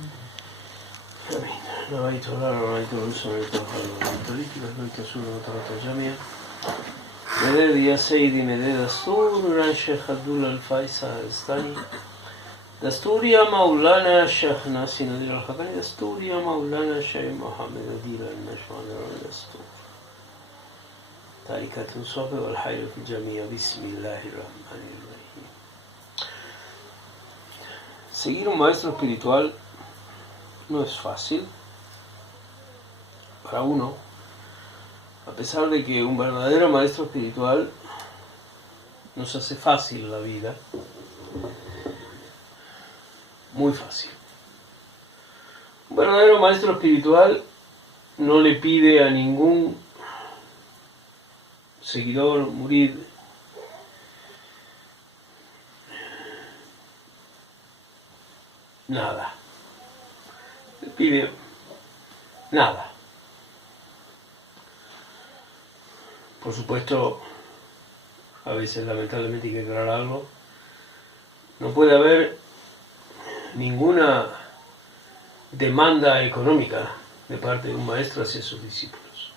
امين. نويت الله ونويت الرسل ونويت الخير ونويت نويت السور وطلعت الجميع. مدد يا سيدي مدد دستور الشيخ عبد الله الفيصل الثاني. دستور يا مولانا الشيخ ناصر الدين الخطاني. دستور يا مولانا الشيخ محمد الدين النشوان. دستور تاريخة الصحبة والحياة في الجميع. بسم الله الرحمن الرحيم. Seguir un maestro espiritual no es fácil para uno, a pesar de que un verdadero maestro espiritual nos hace fácil la vida, muy fácil. Un verdadero maestro espiritual no le pide a ningún seguidor, murid, nada. Le pide nada. Por supuesto, a veces lamentablemente hay que aclarar algo. No puede haber ninguna demanda económica de parte de un maestro hacia sus discípulos.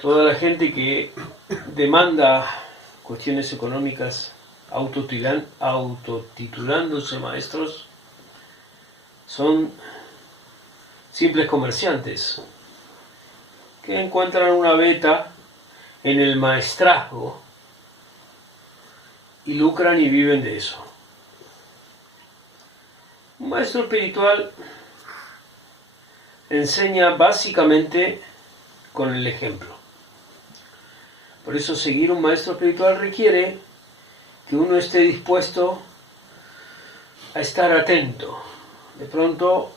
Toda la gente que demanda cuestiones económicas autotitulándose maestros son simples comerciantes que encuentran una beta en el maestrazgo y lucran y viven de eso. Un maestro espiritual enseña básicamente con el ejemplo. Por eso seguir un maestro espiritual requiere que uno esté dispuesto a estar atento. De pronto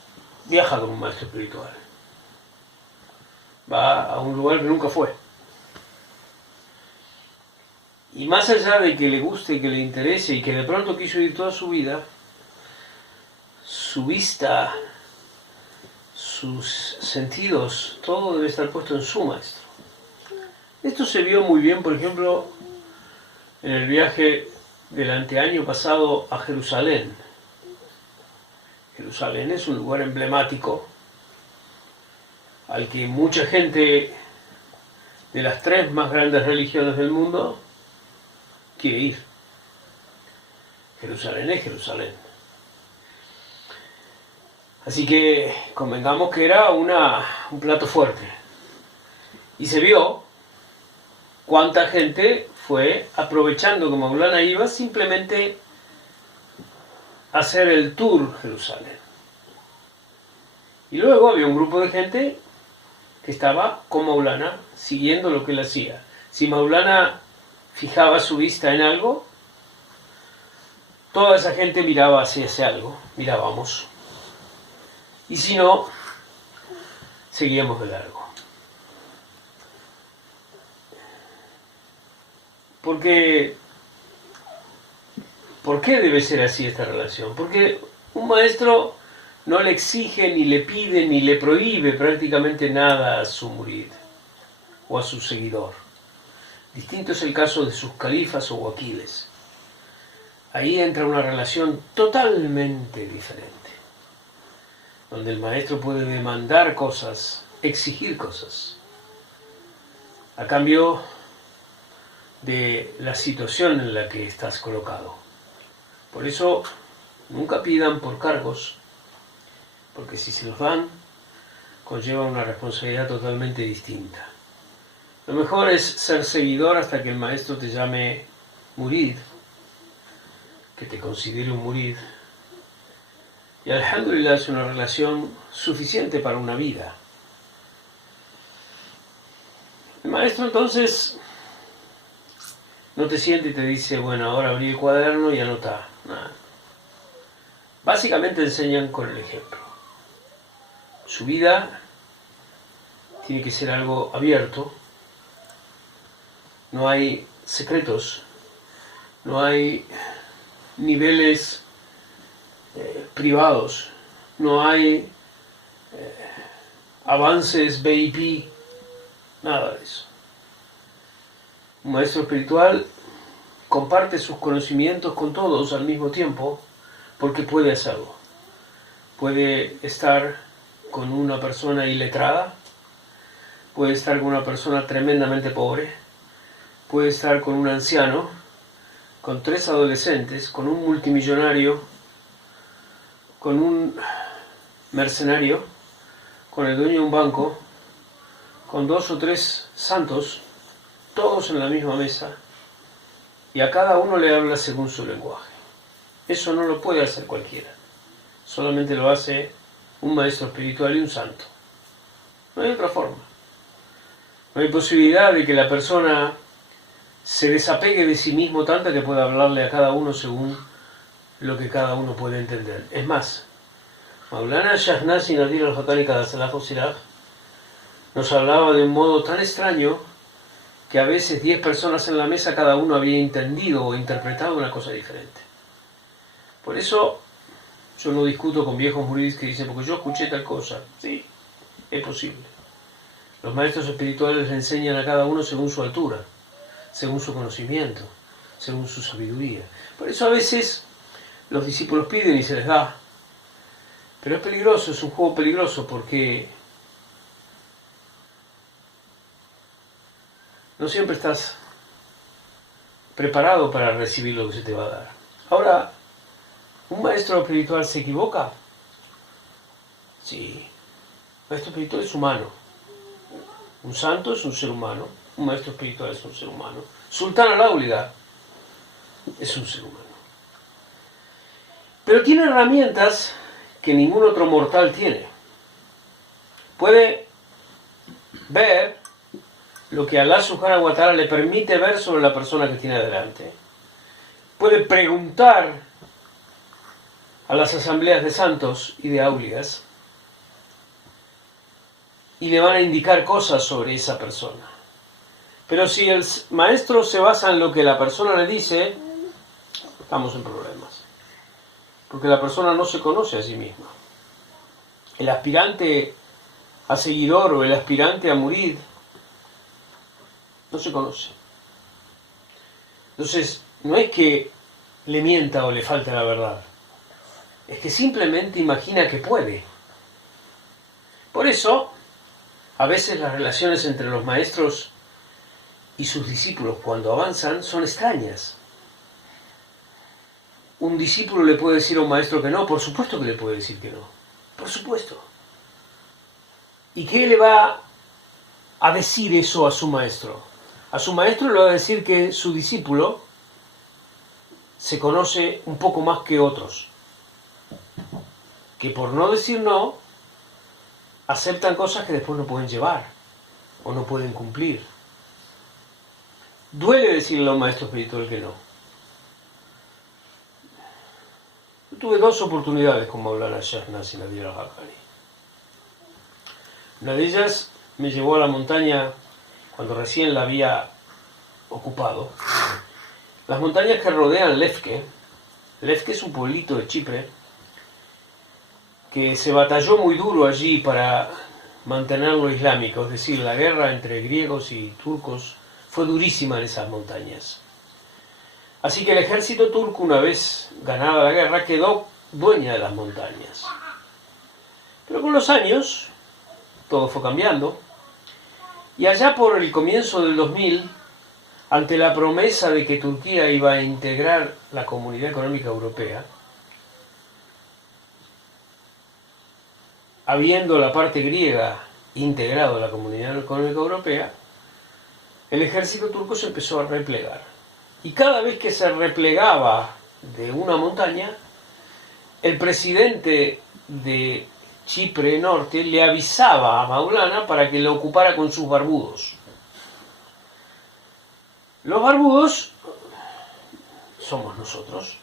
viaja con un maestro espiritual. Va a un lugar que nunca fue. Y más allá de que le guste, que le interese y que de pronto quiso ir toda su vida, su vista, sus sentidos, todo debe estar puesto en su maestro. Esto se vio muy bien, por ejemplo, en el viaje del anteaño pasado a Jerusalén. Jerusalén es un lugar emblemático al que mucha gente de las 3 más grandes religiones del mundo quiere ir. Jerusalén es Jerusalén. Así que convengamos que era un plato fuerte. Y se vio cuánta gente fue aprovechando que Maulana iba simplemente a hacer el tour Jerusalén. Y luego había un grupo de gente que estaba con Maulana siguiendo lo que él hacía. Si Maulana fijaba su vista en algo, toda esa gente miraba hacia ese algo, mirábamos. Y si no, seguíamos de largo. ¿Por qué debe ser así esta relación? Porque un maestro no le exige, ni le pide, ni le prohíbe prácticamente nada a su murid o a su seguidor. Distinto es el caso de sus califas o wakiles. Ahí entra una relación totalmente diferente, donde el maestro puede demandar cosas, exigir cosas, a cambio de la situación en la que estás colocado. Por eso, nunca pidan por cargos, porque si se los dan, conlleva una responsabilidad totalmente distinta. Lo mejor es ser seguidor hasta que el maestro te llame murid, que te considere un murid. Y alhamdulillah es una relación suficiente para una vida. El maestro entonces no te siente y te dice, bueno, ahora abrí el cuaderno y anota. Nada. Básicamente enseñan con el ejemplo. Su vida tiene que ser algo abierto. No hay secretos. No hay niveles privados. No hay avances VIP. Nada de eso. Un maestro espiritual comparte sus conocimientos con todos al mismo tiempo porque puede hacerlo. puede estar con una persona iletrada, puede estar con una persona tremendamente pobre, puede estar con un anciano, con 3 adolescentes, con un multimillonario, con un mercenario, con el dueño de un banco, con 2 o 3 santos, todos en la misma mesa, y a cada uno le habla según su lenguaje. Eso no lo puede hacer cualquiera, solamente lo hace un maestro espiritual y un santo. No hay otra forma. No hay posibilidad de que la persona se desapegue de sí mismo tanto que pueda hablarle a cada uno según lo que cada uno puede entender. Es más, Maulana Shahnaz Nadir al-Haqqani Qaddasallahu Siraj nos hablaba de un modo tan extraño que a veces 10 personas en la mesa cada uno había entendido o interpretado una cosa diferente. Por eso yo no discuto con viejos muridis que dicen, porque yo escuché tal cosa. Sí, es posible. Los maestros espirituales le enseñan a cada uno según su altura, según su conocimiento, según su sabiduría. Por eso a veces los discípulos piden y se les da. Pero es peligroso, es un juego peligroso porque no siempre estás preparado para recibir lo que se te va a dar. Ahora, ¿un maestro espiritual se equivoca? Sí. Un maestro espiritual es humano. Un santo es un ser humano. Un maestro espiritual es un ser humano. Sultán al-Áulida es un ser humano. Pero tiene herramientas que ningún otro mortal tiene. Puede ver lo que Allah Subhanahu wa Ta'ala le permite ver sobre la persona que tiene delante. Puede preguntar a las asambleas de santos y de aulias y le van a indicar cosas sobre esa persona. Pero si el maestro se basa en lo que la persona le dice, estamos en problemas. Porque la persona no se conoce a sí misma. El aspirante a seguidor o el aspirante a murid no se conoce. Entonces, no es que le mienta o le falte la verdad. Es que simplemente imagina que puede. Por eso, a veces las relaciones entre los maestros y sus discípulos cuando avanzan son extrañas. Un discípulo le puede decir a un maestro que no, por supuesto que le puede decir que no. Por supuesto. ¿Y qué le va a decir eso a su maestro? A su maestro le va a decir que su discípulo se conoce un poco más que otros. Que por no decir no, aceptan cosas que después no pueden llevar o no pueden cumplir. Duele decirle a un maestro espiritual que no. Yo tuve 2 oportunidades con Maulana Shahnaz Nadir al-Haqqani. Una de ellas me llevó a la montaña cuando recién la había ocupado. Las montañas que rodean Lefke. Lefke es un pueblito de Chipre que se batalló muy duro allí para mantenerlo islámico, es decir, la guerra entre griegos y turcos fue durísima en esas montañas. Así que el ejército turco, una vez ganada la guerra, quedó dueña de las montañas. Pero con los años todo fue cambiando y allá por el comienzo del 2000, ante la promesa de que Turquía iba a integrar la Comunidad Económica Europea, habiendo la parte griega integrado a la Comunidad Económica Europea, el ejército turco se empezó a replegar. Y cada vez que se replegaba de una montaña, el presidente de Chipre Norte le avisaba a Maulana para que lo ocupara con sus barbudos. Los barbudos somos nosotros.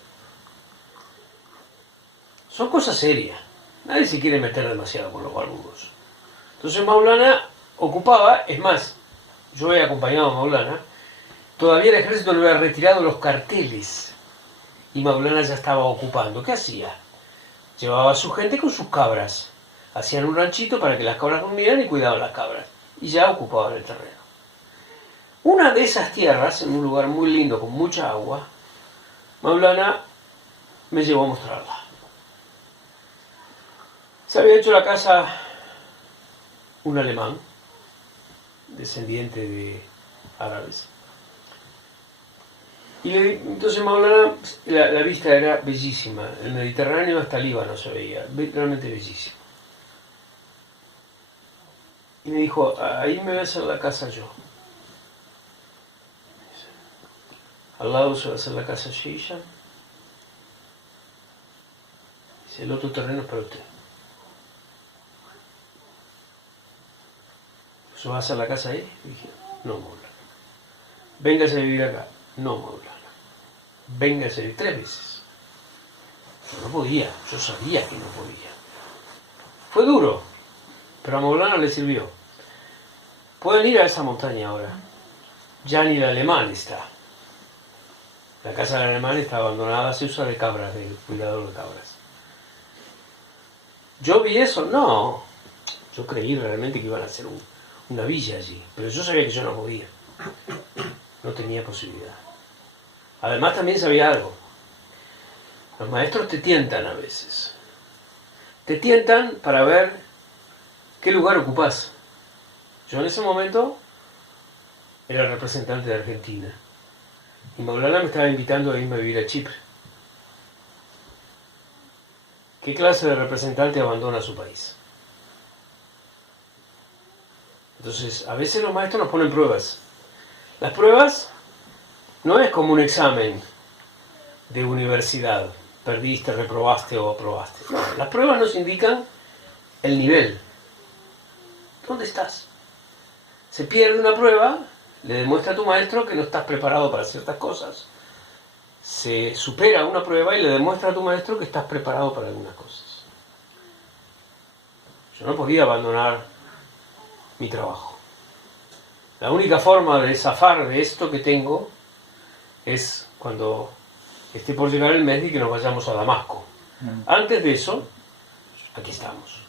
Son cosas serias. Nadie se quiere meter demasiado con los barbudos. Entonces Maulana ocupaba, es más, yo he acompañado a Maulana, todavía el ejército no había retirado los carteles y Maulana ya estaba ocupando. ¿Qué hacía? Llevaba a su gente con sus cabras. Hacían un ranchito para que las cabras durmieran y cuidaban las cabras. Y ya ocupaban el terreno. Una de esas tierras, en un lugar muy lindo, con mucha agua, Maulana me llevó a mostrarla. Se había hecho la casa un alemán, descendiente de árabes. Y entonces Maulana, la vista era bellísima, el Mediterráneo hasta Líbano se veía, realmente bellísimo. Y me dijo, ahí me voy a hacer la casa yo. Al lado se va a hacer la casa Sheisha. Dice, el otro terreno es para usted. ¿Se va a hacer la casa ahí? Y dije, no, Maulana. Véngase a vivir acá. No, Maulana. Véngase a vivir 3 veces. Yo no podía, yo sabía que no podía. Fue duro, pero a Maulana le sirvió. Pueden ir a esa montaña ahora. Ya ni el alemán está. La casa del alemán está abandonada, se usa de cabras, de cuidador de cabras. ¿Yo vi eso? No. Yo creí realmente que iban a hacer una villa allí, pero yo sabía que yo no podía. No tenía posibilidad. Además también sabía algo. Los maestros te tientan a veces. Te tientan para ver qué lugar ocupás. Yo en ese momento era el representante de Argentina. Y Maulana me estaba invitando a irme a vivir a Chipre. ¿Qué clase de representante abandona su país? Entonces, a veces los maestros nos ponen pruebas. Las pruebas no es como un examen de universidad. Perdiste, reprobaste o aprobaste. No, las pruebas nos indican el nivel. ¿Dónde estás? Se pierde una prueba, le demuestra a tu maestro que no estás preparado para ciertas cosas. Se supera una prueba y le demuestra a tu maestro que estás preparado para algunas cosas. Yo no podía abandonar mi trabajo. La única forma de zafar de esto que tengo es cuando esté por llegar el mes y que nos vayamos a Damasco. Antes de eso, aquí estamos.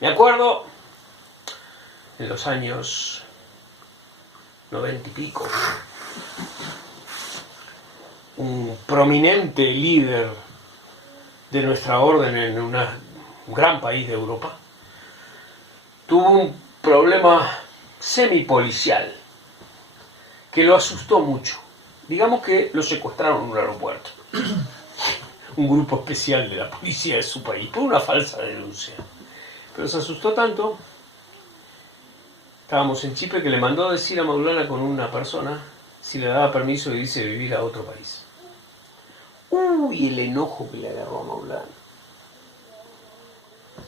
Me acuerdo en los años 90 y pico, un prominente líder de nuestra orden en un gran país de Europa tuvo un problema semipolicial que lo asustó mucho. Digamos que lo secuestraron en un aeropuerto. Un grupo especial de la policía de su país por una falsa denuncia. Pero se asustó tanto. Estábamos en Chipre que le mandó a decir a Maulana con una persona si le daba permiso de irse a vivir a otro país. Uy, el enojo que le agarró a Maulana.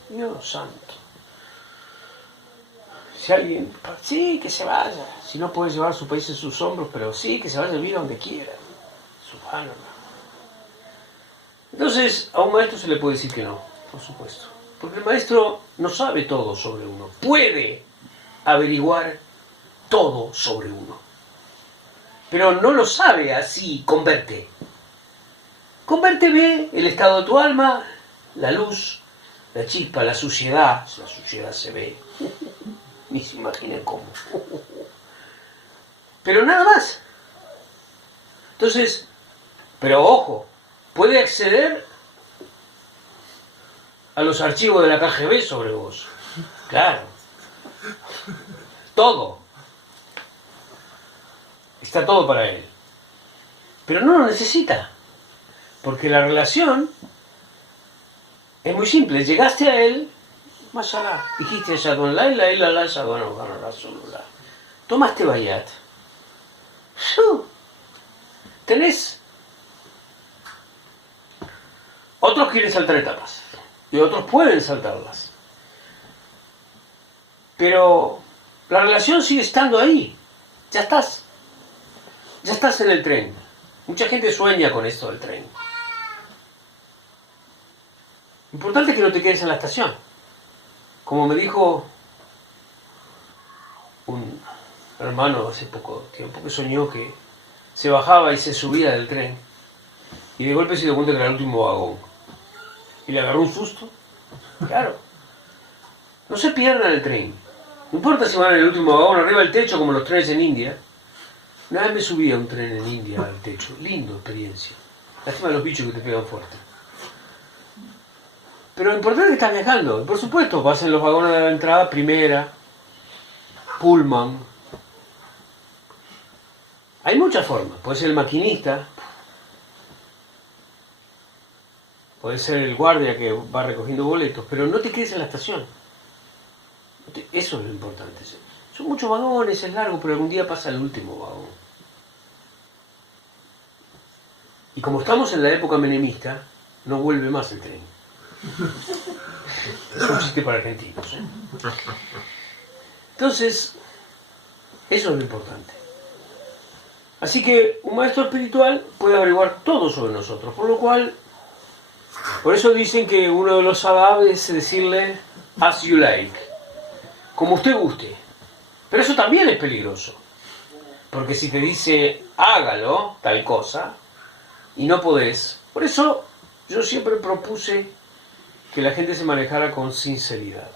Dios santo. Si alguien, sí, que se vaya. Si no puede llevar su país en sus hombros, pero sí, que se vaya a vivir donde quiera. Subhanallah. Entonces, a un maestro se le puede decir que no, por supuesto. Porque el maestro no sabe todo sobre uno. Puede averiguar todo sobre uno. Pero no lo sabe así, converte. Converte, ve el estado de tu alma, la luz, la chispa, la suciedad. La suciedad se ve. Ni se imaginen cómo. Pero nada más. Entonces, pero ojo, puede acceder a los archivos de la KGB sobre vos. Claro. Todo. Está todo para él. Pero no lo necesita. Porque la relación es muy simple. Llegaste a él, mashallah, dijiste Ashhadu an la ilaha illallah, Ashhadu anna Muhammadan Rasulullah. Tomaste bayat. Tenés. Otros quieren saltar etapas. Y otros pueden saltarlas. Pero la relación sigue estando ahí. Ya estás. Ya estás en el tren. Mucha gente sueña con esto del tren. Importante es que no te quedes en la estación. Como me dijo un hermano hace poco tiempo, que soñó que se bajaba y se subía del tren y de golpe se dio cuenta que era el último vagón. Y le agarró un susto. Claro. No se pierdan el tren. No importa si van en el último vagón, arriba del techo, como los trenes en India. Una vez me subí a un tren en India al techo. Lindo experiencia. Lástima los bichos que te pegan fuerte. Pero lo importante es que estás viajando. Por supuesto, vas en los vagones de la entrada, primera, Pullman. Hay muchas formas. Puede ser el maquinista, puede ser el guardia que va recogiendo boletos, pero no te quedes en la estación. Eso es lo importante. Son muchos vagones, es largo, pero algún día pasa el último vagón. Y como estamos en la época menemista, no vuelve más el tren. Es un chiste para argentinos, ¿eh? Entonces, eso es lo importante. Así que un maestro espiritual puede averiguar todo sobre nosotros, por lo cual, por eso dicen que uno de los adab es decirle as you like, como usted guste. Pero eso también es peligroso, porque si te dice hágalo, tal cosa, y no podés. Por eso yo siempre propuse que la gente se manejara con sinceridad.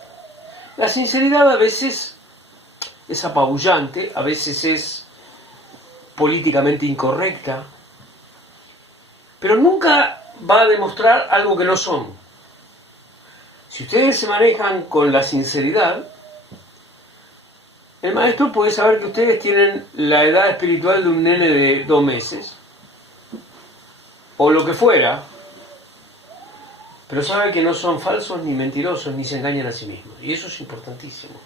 La sinceridad a veces es apabullante, a veces es políticamente incorrecta, pero nunca va a demostrar algo que no son. Si ustedes se manejan con la sinceridad, el maestro puede saber que ustedes tienen la edad espiritual de un nene de 2 meses, o lo que fuera, pero sabe que no son falsos ni mentirosos ni se engañan a sí mismos. Y eso es importantísimo.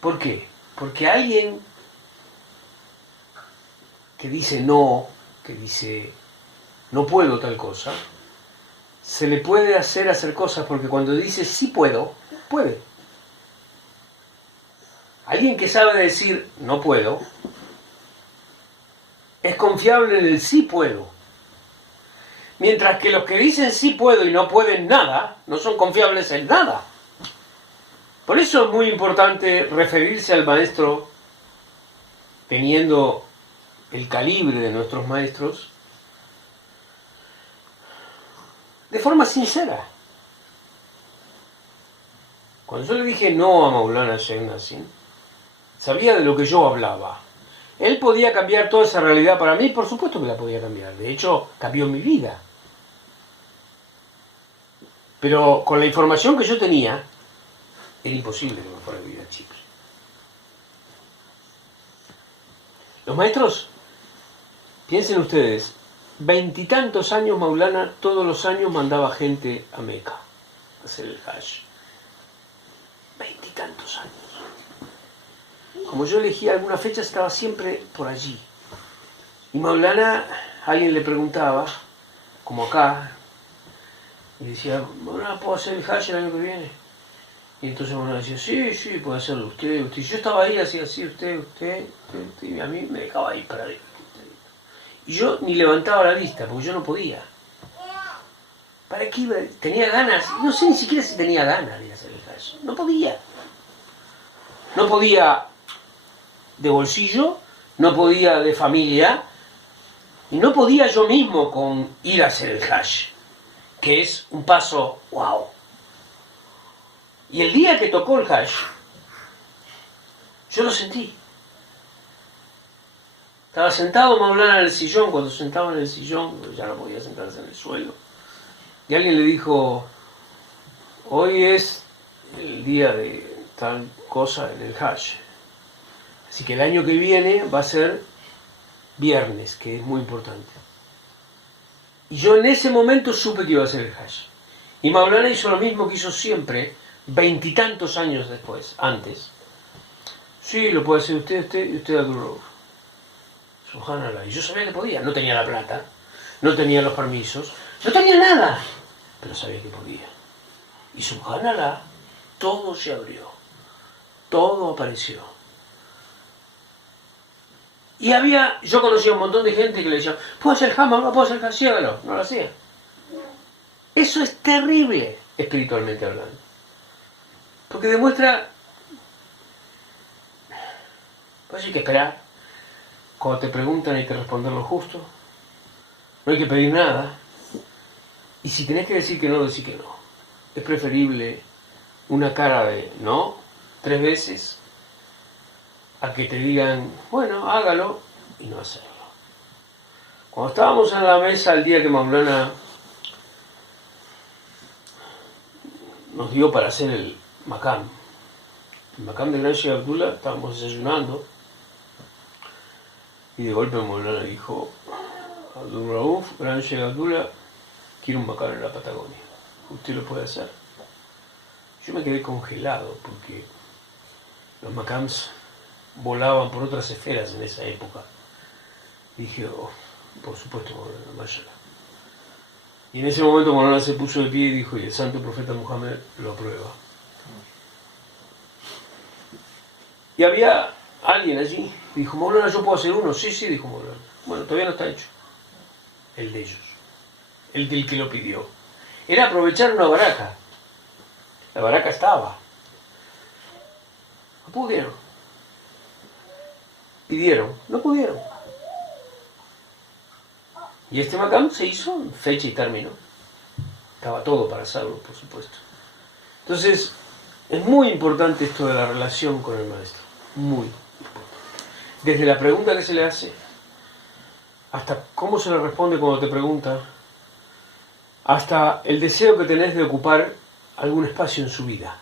¿Por qué? Porque alguien que dice no, que dice no puedo tal cosa, se le puede hacer cosas, porque cuando dice sí puedo, puede. Alguien que sabe decir no puedo es confiable en el sí puedo. Mientras que los que dicen sí puedo y no pueden nada, no son confiables en nada. Por eso es muy importante referirse al maestro teniendo el calibre de nuestros maestros de forma sincera. Cuando yo le dije no a Maulana Sheikh Nassim, sabía de lo que yo hablaba. Él podía cambiar toda esa realidad para mí, por supuesto que la podía cambiar. De hecho, cambió mi vida. Pero con la información que yo tenía, era imposible que me fuera a vivir a Chipre. Los maestros, piensen ustedes, 20 y tantos años Maulana todos los años mandaba gente a Meca a hacer el Hajj. 20 y tantos años. Como yo elegía alguna fecha, estaba siempre por allí. Y Maulana, alguien le preguntaba, como acá, y decía, Maulana, ¿puedo hacer el Hajj el año que viene? Y entonces Maulana decía, sí, puede hacerlo usted. Y yo estaba ahí, hacía así, usted, y a mí me dejaba ahí para arriba. Y yo ni levantaba la vista, porque yo no podía. ¿Para qué iba? Tenía ganas, no sé ni siquiera si tenía ganas de hacer el Hajj. No podía. No podía de bolsillo, no podía de familia, y no podía yo mismo con ir a hacer el Hajj, que es un paso wow. Y el día que tocó el Hajj, yo lo sentí. Estaba sentado Maulana en el sillón, cuando sentaba en el sillón, ya no podía sentarse en el suelo, y alguien le dijo, hoy es el día de tal cosa en el Hajj, así que el año que viene va a ser viernes, que es muy importante. Y yo en ese momento supe que iba a hacer el Hajj. Y Maulana hizo lo mismo que hizo siempre, 20 y tantos años después, antes. Sí, lo puede hacer usted y usted a Guru. Subhanallah. Y yo sabía que podía. No tenía la plata, no tenía los permisos, no tenía nada, pero sabía que podía. Y Subhanallah, todo se abrió, todo apareció. Y yo conocía un montón de gente que le decía, ¿puedo hacer Hajj? No puedo hacer Hajj, no lo hacía. Eso es terrible, espiritualmente hablando. Porque demuestra, pues hay que esperar. Cuando te preguntan hay que responder lo justo. No hay que pedir nada. Y si tenés que decir que no, decir que no. Es preferible una cara de no 3 veces a que te digan, bueno, hágalo, y no hacerlo. Cuando estábamos en la mesa el día que Maulana nos dio para hacer el Makam. El Makam de Gran Sheikh Abdullah, estábamos desayunando y de golpe Maulana dijo: Abdul Rauf, Gran Sheikh Abdullah quiere un Makam en la Patagonia, ¿usted lo puede hacer? Yo me quedé congelado porque los Makams volaban por otras esferas en esa época. Y dije: oh, por supuesto, Maulana, vaya. Y en ese momento Maulana se puso de pie y dijo: y el santo profeta Muhammad lo aprueba. Y había alguien allí, dijo: Maulana, ¿yo puedo hacer uno? Sí, dijo Maulana. Bueno, todavía no está hecho. El de ellos, el del que lo pidió. Era aprovechar una baraca. La baraca estaba. No pudieron. Pidieron, no pudieron. Y este Makam se hizo en fecha y término. Estaba todo para hacerlo, por supuesto. Entonces, es muy importante esto de la relación con el maestro. Muy importante. Desde la pregunta que se le hace, hasta cómo se le responde cuando te pregunta, hasta el deseo que tenés de ocupar algún espacio en su vida.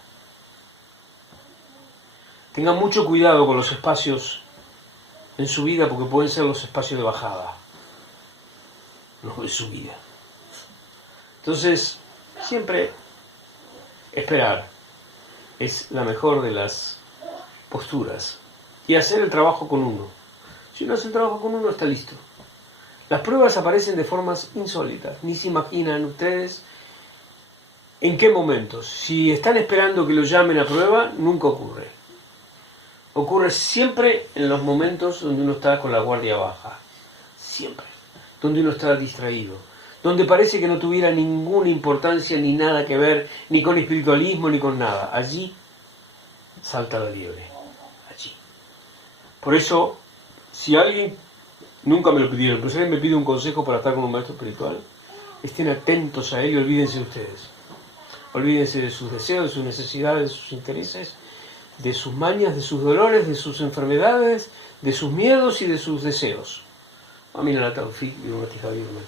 Tengan mucho cuidado con los espacios en su vida, porque pueden ser los espacios de bajada, no de subida. Entonces, siempre esperar es la mejor de las posturas, y hacer el trabajo con uno. Si uno hace el trabajo con uno, está listo. Las pruebas aparecen de formas insólitas, ni se imaginan ustedes en qué momentos. Si están esperando que lo llamen a prueba, nunca ocurre. Ocurre siempre en los momentos donde uno está con la guardia baja, siempre, donde uno está distraído, donde parece que no tuviera ninguna importancia ni nada que ver, ni con espiritualismo ni con nada. Allí salta la liebre, allí. Por eso, si alguien, nunca me lo pidieron, pero si alguien me pide un consejo para estar con un maestro espiritual, estén atentos a él y olvídense de ustedes. Olvídense de sus deseos, de sus necesidades, de sus intereses, de sus mañas, de sus dolores, de sus enfermedades, de sus miedos y de sus deseos. Amina la tawfiq y una tijabir, una